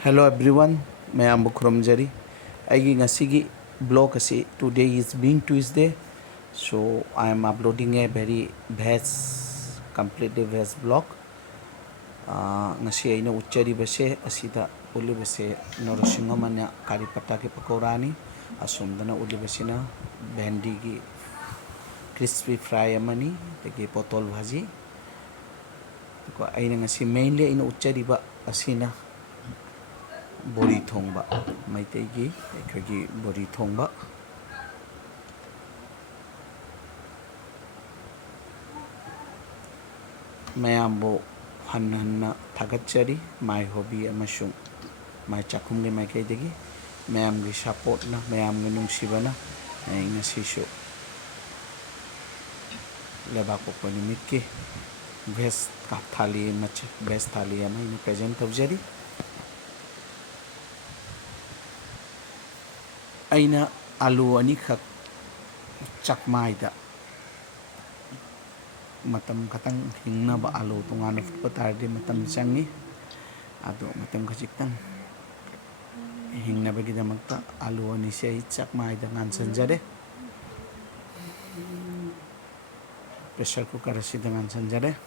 Hello everyone, mayam khurumjari. Aigi ngasigi blog asi today is being Tuesday, so I am uploading a very completely veg blog. Ngasi aina uchari base asida uli base Narasingha mana kari pata ke pakorani asumdana uli basina bendi ki crispy fry amani tegi potol bhaji. Ko aina ngasi mainly aina uchari ba asina Bori Thongba Maitegi Ekagi Bori Thongba Mayambo Hanana Tagachari myhobbymychakhum ge maikaidegi Mayam gi support na Mayam gi nungsibana ngasisho lebako panimit best Thali mach best Thali ama ini present tawjari aina alu ani khak chakmaida matam katang hingnaba alu tungana futpa tardi matam changi ado matam khajiktan hingnabagidamagta alu ani sei chakmaida ngansanjare pressure cooker asida ngansanjare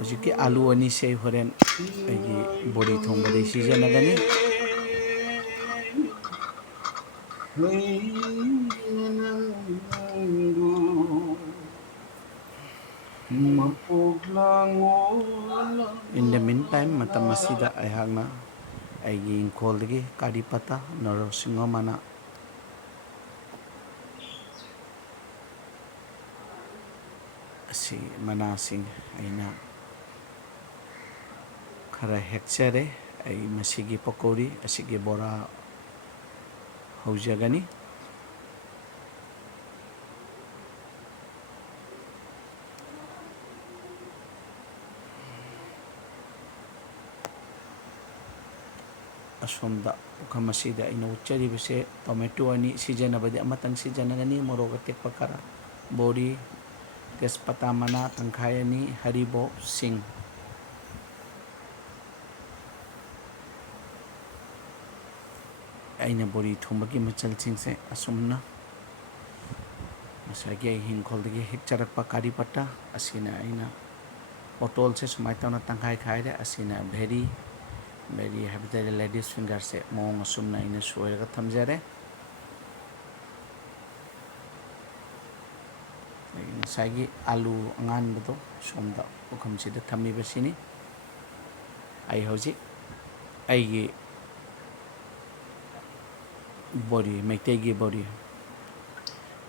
hojiki alu ani sei horen agi bori thongba dei sijanagani In the meantime, matam masida ayhagna aigi ingkoldagi kari pata Narasingha mana si manasing aina khara hekchare ai masigi pakori asigi bora haujagani asomda ukamasida aina uchari bise tomato ani sijanabadi amatang sijanagani morok tekpa kara bori tespata mana tangkhayani haribo sing aina bori thombagi machal singse asumna masagi hingkoldagi hekcharakpa kari pata asina aina potol se sumaitana tangkhai khaire asina very habitare ladies finger se mong asumna ina soiraga thamjare sagi alu angan beto somda ukam sida thami basini ai hoji ai bori meitegi bori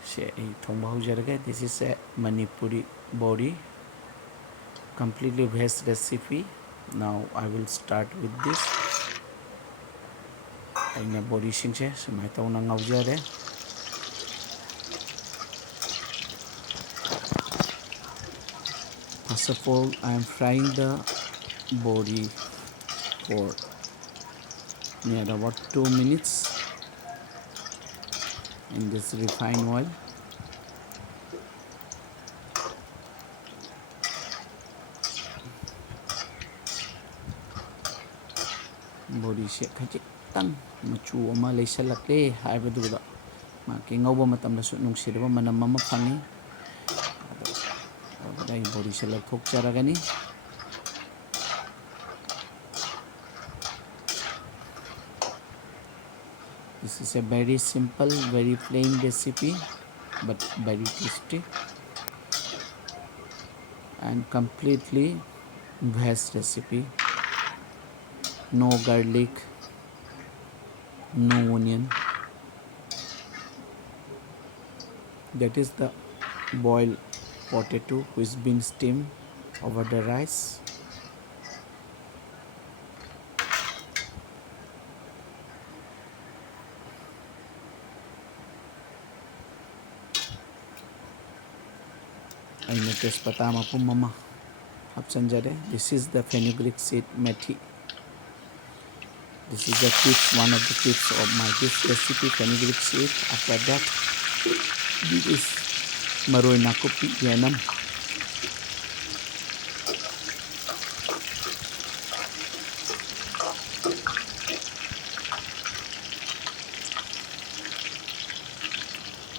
se ai thongba hojaraga. This is a Manipuri bori, completely veg recipe. Now I will start with this. Aina bori singse semai tauna ngaujare. First of all, I am frying the bori for near about 2 minutes in this refined oil. Bori se khajitang machu ama leisalakle haibaduda ma ke ngauba matamda su nungsiraba manam ama phangi dai bori se lathok charagani this is a very simple, very plain recipe but very tasty and completely veg recipe. No garlic, no onion. That is the boiled potato which has been steamed over the rice. I notice patama pumama hapsanjare. This is the fenugreek seed methi. This is the tips, one of the tips of my this recipe, fenugreek seed. After that, this is maroi nakupi yanam.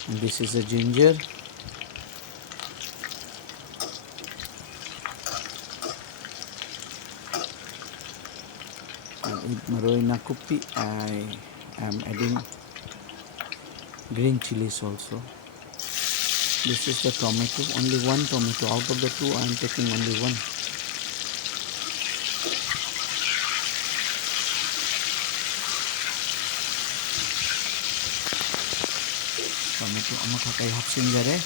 And this is the ginger. And with maroi nakupi, I am adding green chilies also. This is the tomato, only one tomato. Out of the two, I am taking only one. Tomato amakhakai hapsinjare.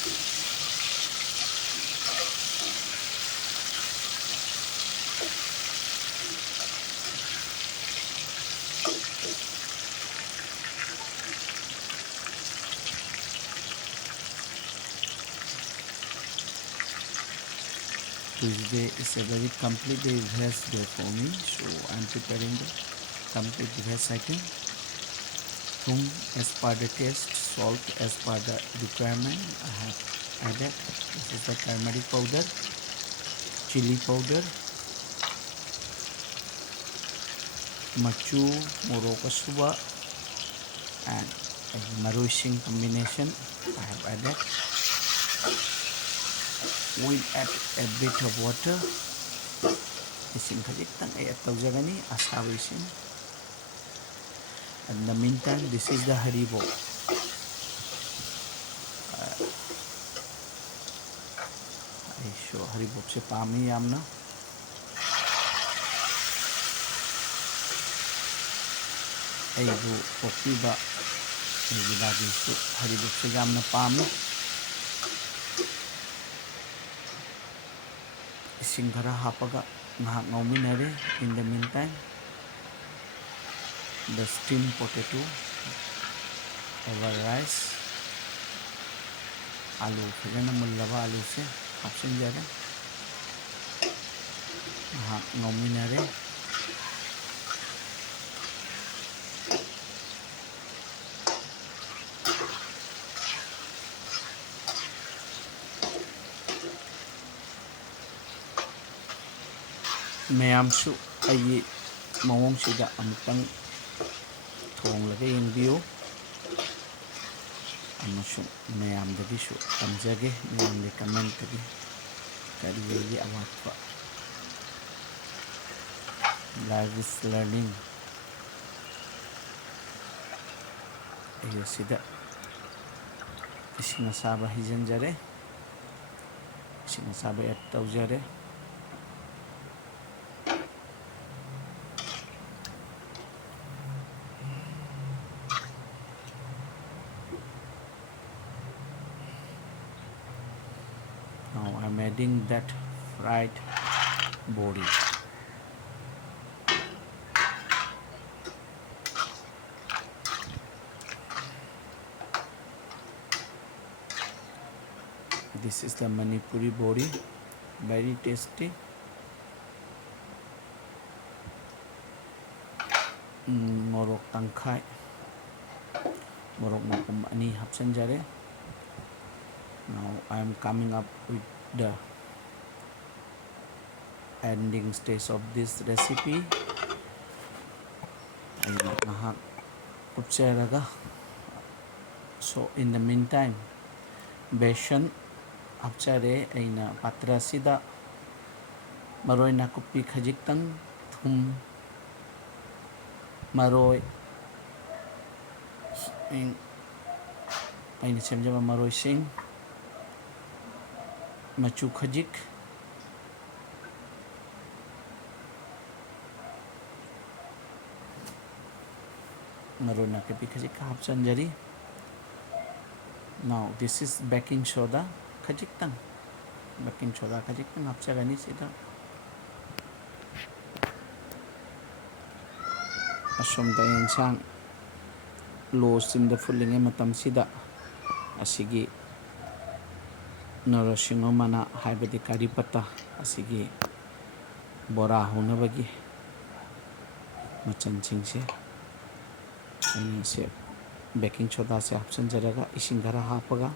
Tuesday is a very complete day, veg day for me, so I am preparing the complete veg item. Thum as per the taste, salt as per the requirement. I have added. This is the turmeric powder, chili powder, machu, morocco suba, and a maroi combination. I have added. We'll add a bit of water. Ising khajitang ay at tawjagani asabi ising. In the meantime, this is the haribo. I show haribo se pami yamna. Aybu pokiba ayilagi su haribo se yamna pami. Ising khara hapaga ngahak ngauminare. In the meantime, the steamed potato over rice. Alu fajana mullaba alu se hapsinjare. Ngahak ngauminare. ꯃꯌꯥꯝꯁꯨ ꯑꯩꯒꯤ ꯃꯑꯣꯡꯁꯤꯗ ꯑꯃꯨꯛꯇꯪ ꯊꯣꯡꯂꯒ ꯌꯦꯡꯕꯤꯌꯨ ꯑꯃꯁꯨꯡ ꯃꯌꯥꯝꯗꯒꯤꯁꯨ ꯇꯝꯖꯒꯦ ꯃꯌꯥꯝꯒꯤ ꯀꯃꯦꯟꯇꯒꯤ ꯀꯔꯤꯒꯤ ꯑꯋꯥꯠꯄ life is learning ꯑꯩ ꯑꯁꯤꯗ ꯏꯁꯤꯡ ꯑꯁꯥꯕ ꯍꯩꯖꯤꯟꯖꯔꯦ ꯏꯁꯤꯡ ꯑꯁꯥꯕ ꯑꯦꯗ ꯇꯧꯖꯔꯦ Now I'm adding that fried bori. This is the Manipuri bori, very tasty. Morok tangkai, morok makum ani hapsanjare. Now I am coming up with the ending stage of this recipe. So in the meantime, besan hapchare aina patra sida maroi nakupi khajitang thum maroi aina semjaba maroi sing machu khajik maroi nakupi khajik hapchanjari. Now this is baking soda khajitang baking soda khajitang hapchagani sida asomda yansang low steam the fulling matam sida asigi Narasingha mana haibadi kari pata asigi Bora hunabagi machan chingse aina se baking soda se hapsan jaraga ising khara hapaga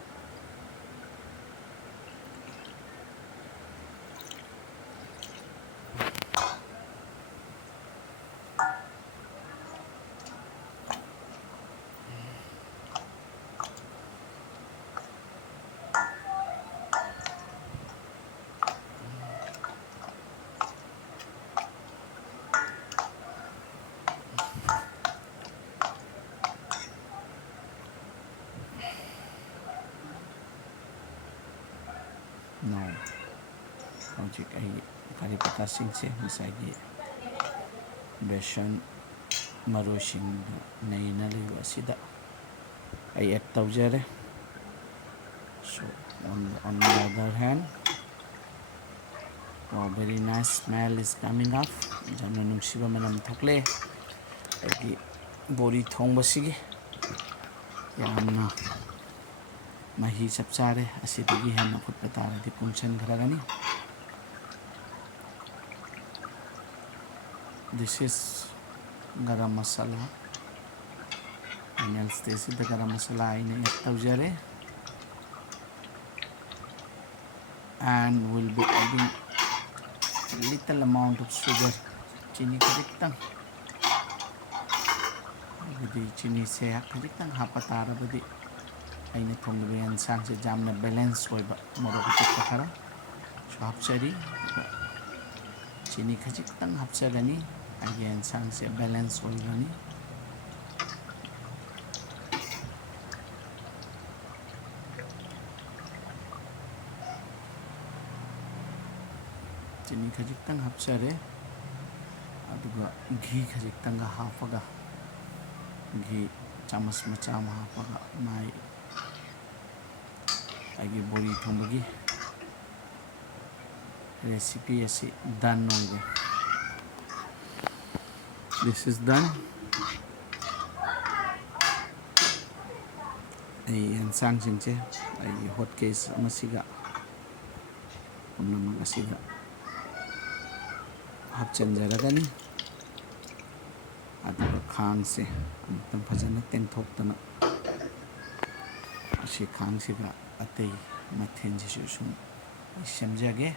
ꯍꯧꯖꯤꯛ ꯑꯩ ꯀꯔꯤ ꯄꯇꯥꯁꯤꯡꯁꯦ ꯉꯁꯥꯏꯒꯤ ꯕꯦꯁꯟ ꯃꯔꯣꯏꯁꯤꯡꯗ ꯅꯩꯅ ꯂꯩꯕ ꯑꯁꯤꯗ ꯑꯩ ꯑꯦꯗ ꯇꯧꯖꯔꯦ. So on the other hand, oh, very nice smell is coming up. ꯌꯥꯝꯅ ꯅꯨꯡꯁꯤꯕ ꯃꯅꯝ ꯊꯣꯛꯂꯦ. ꯑꯩꯒꯤ ꯕꯣꯔꯤ ꯊꯣꯡꯕꯁꯤꯒꯤ ꯌꯥꯝꯅ ꯃꯍꯤ ꯆꯞ ꯆꯥꯔꯦ. ꯑꯁꯤꯗꯒꯤ ꯍꯦꯟꯅ ꯐꯨꯠꯄ ꯇꯥꯔꯗꯤ ꯄꯨꯡꯁꯟꯈ꯭ꯔꯒꯅꯤ. This is garam masala. Final stage is the garam masala aina add tawjare. And we'll be adding a little amount of sugar. Chini khajitang. Abadi chini se khajitang hapa tarabadi aina thongiba yansang se jamna balance oiba morok tikka khara so hapchari. Chini khajitang hapchagani aigi yansang se balance oigani. Chini khajitang hapchare aduga ghee khajitang hapaga ghee chamas macha ama hapaga mai aigi bori thonbagi recipe asi done oige. This is done. Ai yansang singche ai hot case amasiga pumnamak asiga hapchanjaragani. Aduga khangse amtang phajana tengthokdana asi khangsiga atei mathenjisu sum semjage.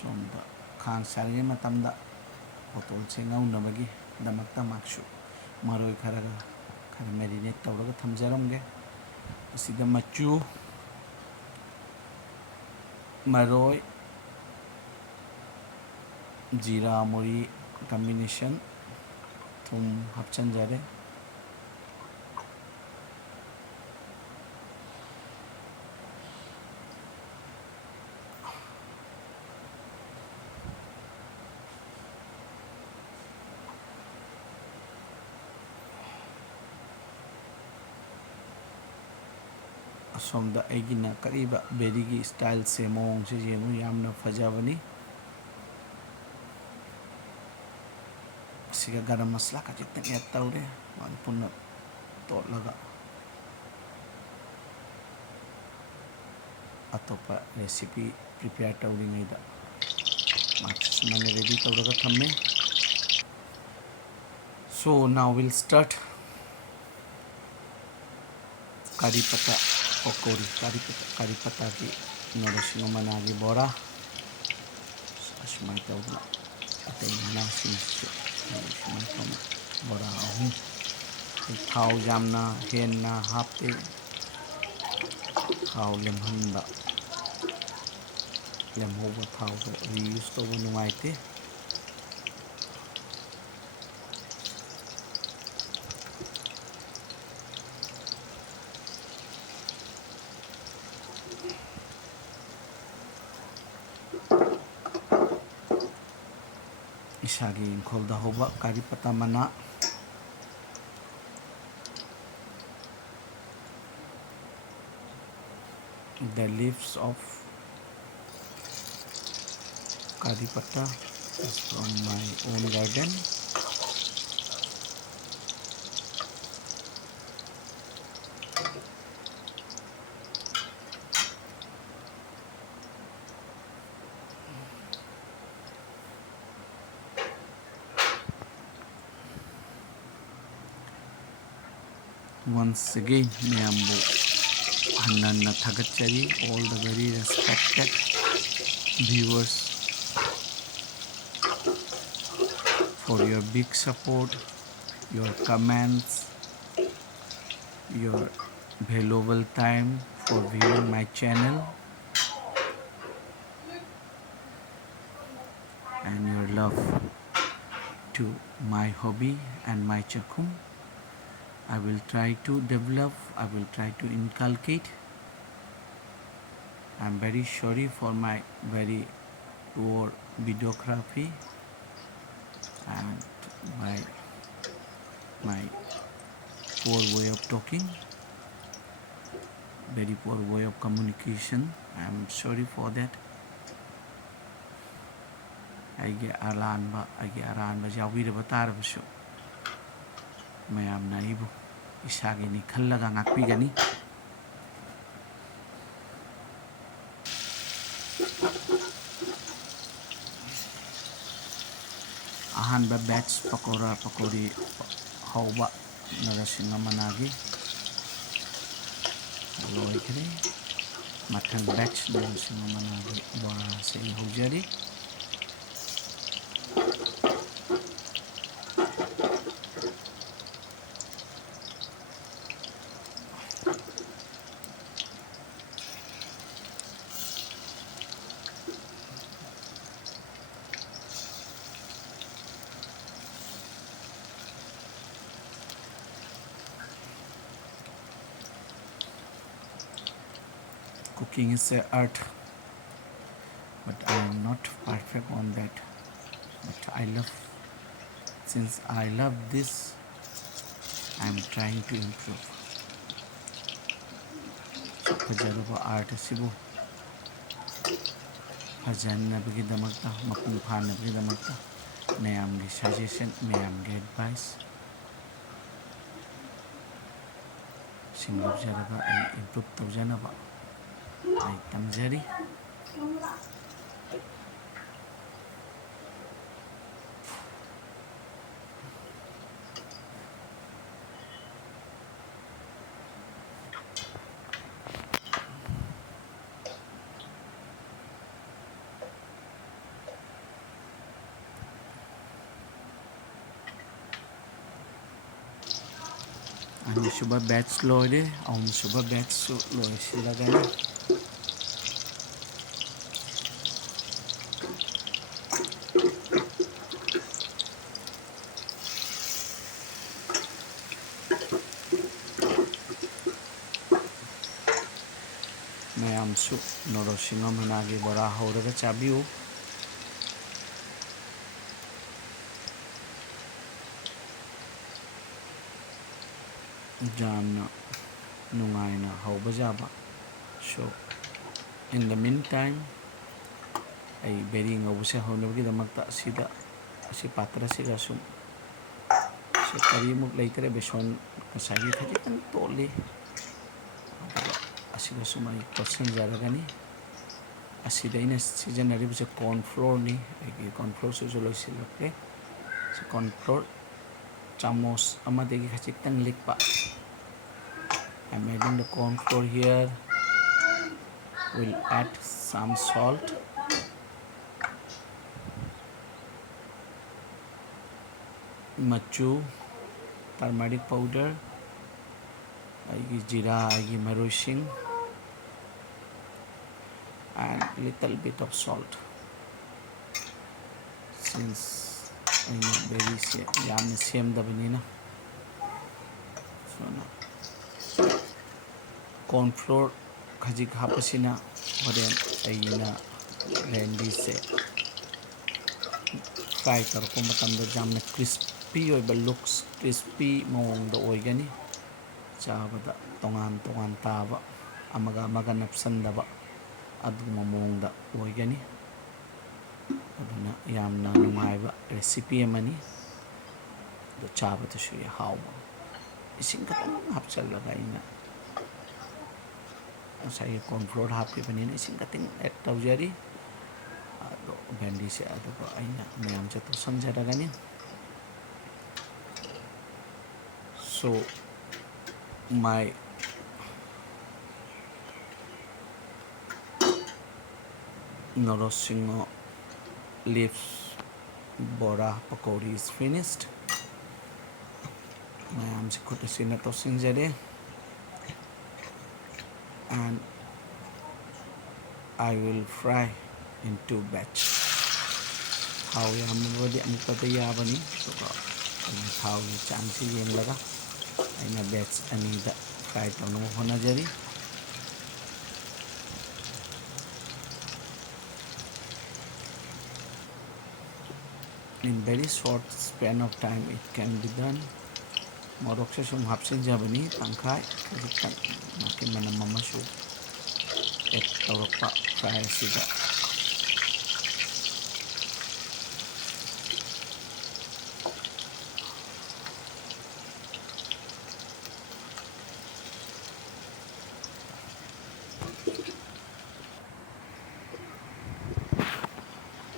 Somda khang sarge matamda potol se ngaunabagi damakta makshu maroi kharaga khara marinate tawraga thamjaramge. Asida machu maroi jira mori combination thum hapchanjare. Somda aigina kariba berigi style se mong se yengu yamna fajabani. Asiga garam masala khajitang add tawre wan punna totlaga atopa recipe prepare tawringaida maximum ready tawraga thamme. So now we'll start kari pata pakori. Kari pata ki Narasingha mana ki Bora asmai tawna atei mana sinsu asmai tawna Bora ahum thau jamna henna hape thau lemhanda lemhoba thau do reuse tawba nungaite. Isagi ingkholda hoba kari pata mana the leaves of kari pata is from my own garden. Once again, Miyambu Hanana Thagachari, all the very respected viewers for your big support, your comments, your valuable time for viewing my channel. to my hobby and my chakhum. I will try to develop, I will try to inculcate. I'm very sorry for my very poor videography and my poor way of talking, very poor way of communication. I'm sorry for that. ꯑꯩꯒꯤ ꯑꯔꯥꯟꯕ ꯌꯥꯎꯕꯤꯔꯕ ꯇꯥꯔꯕꯁꯨ ꯃꯌꯥꯝꯅ ꯑꯩꯕꯨ ꯏꯁꯥꯒꯤꯅꯤ ꯈꯜꯂꯒ ꯉꯥꯛꯄꯤꯒꯅꯤ. ꯑꯍꯥꯟꯕ batch ꯄꯀꯧꯔꯤ ꯍꯧꯕ ꯅꯔꯁꯤꯡꯍ ꯃꯅꯥꯒꯤ ꯂꯣꯏꯈ꯭ꯔꯦ. ꯃꯊꯪ ꯕꯦꯠꯆ ꯅꯔꯁꯤꯡꯍ ꯃꯅꯥꯒꯤ ꯕꯣꯔꯥꯁꯦ ꯑꯩ ꯍꯧꯖꯔꯤ. Cooking is an art, but I am not perfect on that. But since I love this, I am trying to improve. ꯐꯖꯔꯕ ꯑꯥꯔꯠ ꯑꯁꯤꯕꯨ ꯐꯖꯍꯟꯅꯕꯒꯤꯗꯃꯛꯇ ꯃꯄꯨꯡ ꯐꯥꯅꯕꯒꯤꯗꯃꯛꯇ ꯃꯌꯥꯝꯒꯤ ꯁꯖꯦꯁꯟ, ꯃꯌꯥꯝꯒꯤ ꯑꯦꯗꯚꯥꯏꯁ ꯁꯤꯡ ꯂꯧꯖꯔꯒ ꯑꯩ ꯏꯝꯄ꯭ꯔꯨꯞ ꯇꯧꯖꯅꯕ ꯑꯩ ꯇꯝꯖꯔꯤ. ꯑꯅꯤꯁꯨꯕ ꯕꯦꯠꯆ ꯂꯣꯏꯔꯦ. ꯑꯍꯨꯝꯁꯨꯕ ꯕꯦꯠꯆꯁꯨ ꯂꯣꯏꯁꯤꯜꯂꯒꯅꯤ. ꯃꯌꯥꯝꯁꯨ ꯅꯔꯁꯤꯡꯍ ꯃꯅꯥꯒꯤ ꯕꯣꯔꯥ ꯍꯧꯔꯒ ꯆꯥꯕꯤꯌꯨ. ꯌꯥꯝꯅ ꯅꯨꯡꯉꯥꯏꯅ ꯍꯧꯕ ꯌꯥꯕ. So in the meantime ꯑꯩ ꯕꯦꯔꯤ ꯉꯧꯕꯁꯦ ꯍꯧꯅꯕꯒꯤꯗꯃꯛꯇ ꯑꯁꯤ ꯄꯥꯇ꯭ꯔꯁꯤꯒ ꯁꯨꯝ ꯀꯔꯤꯃꯨꯛ ꯂꯩꯇ꯭ꯔꯦ. ꯕꯦꯁꯣꯟ ꯉꯁꯥꯏꯒꯤ ꯈꯖꯤꯛꯇꯪ ꯇꯣꯠꯂꯤ. ꯑꯗꯨꯒ ꯑꯁꯤꯒ ꯁꯨꯝ ꯑꯩ ꯇꯣꯠꯁꯤꯟꯖꯔꯒꯅꯤ. ꯑꯁꯤꯗ ꯑꯩꯅ ꯁꯤꯖꯤꯟꯅꯔꯤꯕꯁꯦ ꯀꯣꯔꯟ ꯐ꯭ꯂꯣꯔꯅꯤ. ꯑꯩꯒꯤ ꯀꯣꯔꯟ ꯐ꯭ꯂꯣꯔꯁꯤꯁꯨ ꯂꯣꯏꯁꯤꯜꯂꯛꯂꯦ. ꯀꯣꯔꯟ ꯐ꯭ꯂꯣꯔ ꯆꯥꯃꯣꯁ ꯑꯃꯗꯒꯤ ꯈꯖꯤꯛꯇꯪ ꯂꯤꯛꯄ. I'm adding the corn flour here. We'll add some salt. Machu, turmeric powder, aigi jeera, aigi maroi-sing, and little bit of salt. Since aina berry se yamna semdabanina, so na corn flour khajik hapasina horen aina bendi se fry tarko matamda jamna crispy oiba looks crispy maongda oigani. ꯆꯥꯕꯗ ꯇꯣꯉꯥꯟ ꯇꯥꯕ ꯑꯃꯒ ꯅꯞꯁꯟꯗꯕ ꯑꯗꯨꯒꯨꯝꯕ ꯃꯑꯣꯡꯗ ꯑꯣꯏꯒꯅꯤ. ꯑꯗꯨꯅ ꯌꯥꯝꯅ ꯅꯨꯡꯉꯥꯏꯕ ꯔꯦꯁꯤꯄꯤ ꯑꯃꯅꯤ. ꯑꯗꯨ ꯆꯥꯕꯗꯁꯨ ꯍꯥꯎꯕ. ꯏꯁꯤꯡ ꯈꯤꯇꯪ ꯍꯥꯞꯆꯤꯜꯂꯒ ꯑꯩꯅ ꯉꯁꯥꯏꯒꯤ ꯀꯣꯔꯟ ꯐ꯭ꯂꯣꯔ ꯍꯥꯞꯈꯤꯕꯅꯤꯅ ꯏꯁꯤꯡ ꯈꯤꯇꯪ ꯑꯦꯗ ꯇꯧꯖꯔꯤ. ꯑꯗꯣ ꯚꯦꯟꯗꯤꯁꯦ ꯑꯗꯨꯒ ꯑꯩꯅ ꯃꯌꯥꯝꯁꯦ ꯇꯣꯠꯁꯟꯖꯔꯒꯅꯤ. So my Narasingha leaves Bora pakori is finished. ꯃꯌꯥꯝꯁꯦ ꯈꯨꯠ ꯑꯁꯤꯅ ꯇꯣꯠꯁꯤꯟꯖꯔꯦ. And I will fry in 2 batches. ꯊꯥꯎ ꯌꯥꯝꯃꯕꯗꯤ ꯑꯃꯨꯛꯀꯗ ꯌꯥꯕꯅꯤ ꯑꯗꯨꯒ ꯑꯩꯅ ꯊꯥꯎꯒꯤ ꯆꯥꯡꯁꯤ ꯌꯦꯡꯂꯒ ꯑꯩꯅ ꯕꯦꯠꯆ ꯑꯅꯤꯗ ꯐ꯭ꯔꯥꯏ ꯇꯧꯅꯕ ꯍꯣꯠꯅꯖꯔꯤ. In very short span of time it can be done. ꯃꯣꯔꯣꯛꯁꯦ ꯁꯨꯝ ꯍꯥꯞꯆꯤꯟꯖꯕꯅꯤ ꯇꯪꯈꯥꯏ ꯈꯖꯤꯛꯇꯪ ꯃꯥꯒꯤ ꯃꯅꯝ ꯑꯃꯁꯨ ꯑꯦꯗ ꯇꯧꯔꯛꯄ ꯐ꯭ꯔꯥꯏ ꯑꯁꯤꯗ.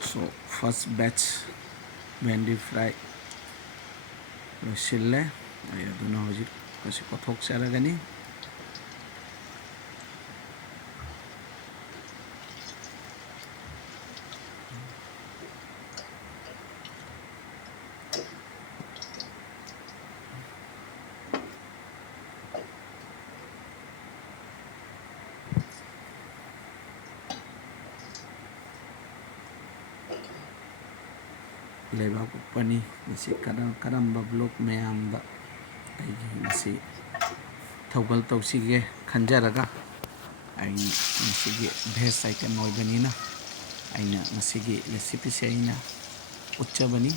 So first batch ꯚꯦꯟꯗꯤ ꯐ꯭ꯔꯥꯏ ꯂꯣꯏꯁꯤꯜꯂꯦ. ꯑꯩ ꯑꯗꯨꯅ ꯍꯧꯖꯤꯛ ꯃꯁꯤ ꯀꯣꯊꯣꯛꯆꯔꯒꯅꯤ. ꯂꯩꯕꯥꯛ ꯄꯣꯛꯄꯅꯤ. ꯃꯁꯤ ꯀꯔꯝꯕ ꯕ꯭ꯂꯣꯛ ꯃꯌꯥꯝꯗ ꯑꯩꯒꯤ ꯃꯁꯤ ꯊꯧꯒꯜ ꯇꯧꯁꯤꯒꯦ ꯈꯟꯖꯔꯒ ꯑꯩ ꯃꯁꯤꯒꯤ ꯚꯦꯖ ꯑꯥꯏꯇꯦꯝ ꯑꯣꯏꯕꯅꯤꯅ ꯑꯩꯅ ꯃꯁꯤꯒꯤ ꯔꯦꯁꯤꯄꯤꯁꯦ ꯑꯩꯅ ꯎꯠꯆꯕꯅꯤ.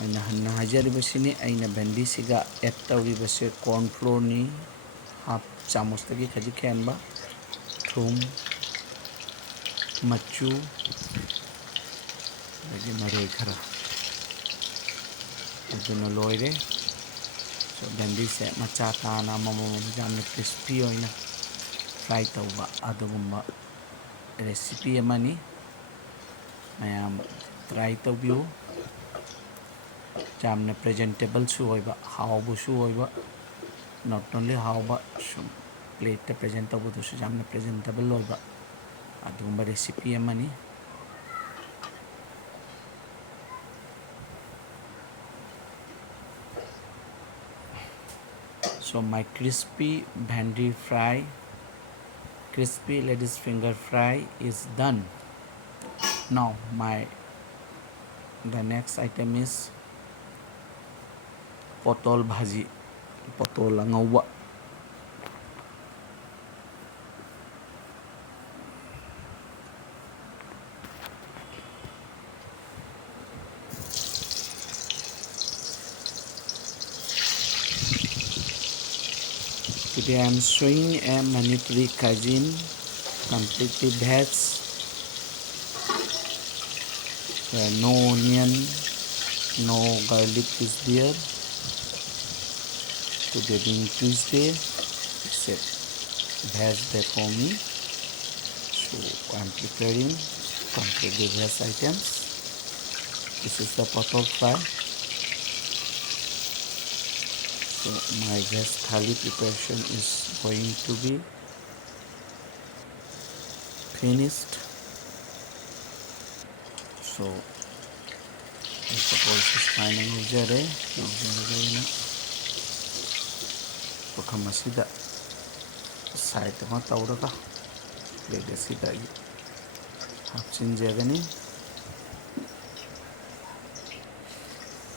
ꯑꯩꯅ ꯍꯟꯅ ꯍꯥꯏꯖꯔꯤꯕꯁꯤꯅꯤ ꯑꯩꯅ ꯚꯦꯟꯗꯤꯁꯤꯒ ꯑꯦꯗ ꯇꯧꯔꯤꯕꯁꯦ ꯀꯣꯔꯟ ꯐ꯭ꯂꯣꯔꯅꯤ ꯍꯥꯞ ꯆꯥꯃꯁꯇꯒꯤ ꯈꯖꯤꯛ ꯍꯦꯟꯕ, ꯊꯨꯝ, ꯃꯆꯨ, ꯑꯗꯒꯤ ꯃꯔꯣꯏ ꯈꯔ, ꯑꯗꯨꯅ ꯂꯣꯏꯔꯦ. ꯁꯣ ꯚꯦꯟꯗꯤꯁꯦ ꯃꯆꯥ ꯇꯥꯅ ꯑꯃꯃꯝ ꯌꯥꯝꯅ ꯀ꯭ꯔꯤꯁꯄꯤ ꯑꯣꯏꯅ ꯐ꯭ꯔꯥꯏ ꯇꯧꯕ ꯑꯗꯨꯒꯨꯝꯕ ꯔꯦꯁꯤꯄꯤ ꯑꯃꯅꯤ. ꯃꯌꯥꯝ ꯇ꯭ꯔꯥꯏ ꯇꯧꯕꯤꯌꯨ. ꯌꯥꯝꯅ ꯄ꯭ꯔꯦꯖꯦꯟꯇꯦꯕꯜꯁꯨ ꯑꯣꯏꯕ, ꯍꯥꯎꯕꯁꯨ ꯑꯣꯏꯕ, ꯅꯣꯠ ꯑꯣꯟꯂꯤ ꯍꯥꯎꯕ, ꯁꯨꯝ ꯄ꯭ꯂꯦꯠꯇ ꯄ꯭ꯔꯦꯖꯦꯟ ꯇꯧꯕꯗꯁꯨ ꯌꯥꯝꯅ ꯄ꯭ꯔꯦꯖꯦꯟꯇꯦꯕꯜ ꯑꯣꯏꯕ ꯑꯗꯨꯒꯨꯝꯕ ꯔꯦꯁꯤꯄꯤ ꯑꯃꯅꯤ. So my crispy bhendi fry, crispy lady's finger fry is done. Now the next item is potol bhaji, potol angauba. Today I am showing a Manipuri cuisine, completely veg, where no onion, no garlic is there. Today being Tuesday, it's a veg day for me. So I am preparing completely veg items. This is the potol fry. So my veg thali preparation is going to be finished. So I suppose it's final ujare na pukam asida side ma tawraga plate asida hapchinjagani.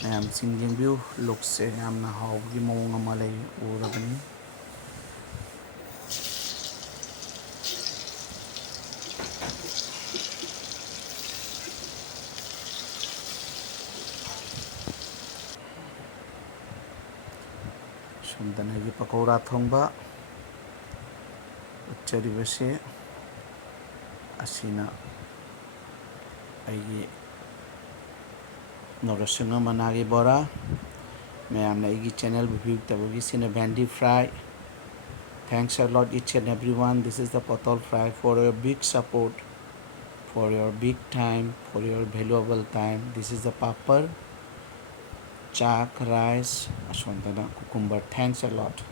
ꯃꯌꯥꯝꯁꯤꯡ ꯌꯦꯡꯕꯤꯌꯨ. ꯂꯨꯛꯁꯦ ꯌꯥꯝꯅ ꯍꯥꯎꯕꯒꯤ ꯃꯑꯣꯡ ꯑꯃ ꯂꯩ ꯎꯔꯕꯅꯤ. ꯁꯣꯝꯗꯅ ꯑꯩꯒꯤ ꯄꯀꯧꯔꯥ ꯊꯣꯡꯕ ꯎꯠꯆꯔꯤꯕꯁꯦ ꯑꯁꯤꯅ ꯑꯩꯒꯤ Narasingha managi Bora. ꯃꯌꯥꯝꯅ ꯑꯩꯒꯤ ꯆꯦꯅꯦꯜꯕꯨ ꯚ꯭ꯌꯨ ꯇꯧꯕꯒꯤ ꯁꯤꯅ ꯚꯦꯟꯗꯤ fry. Thanks a lot each and everyone. This is the potol fry. For your big support, for your big time, for your valuable time. This is the papad, chak, rice, aswandana, cucumber. Thanks a lot.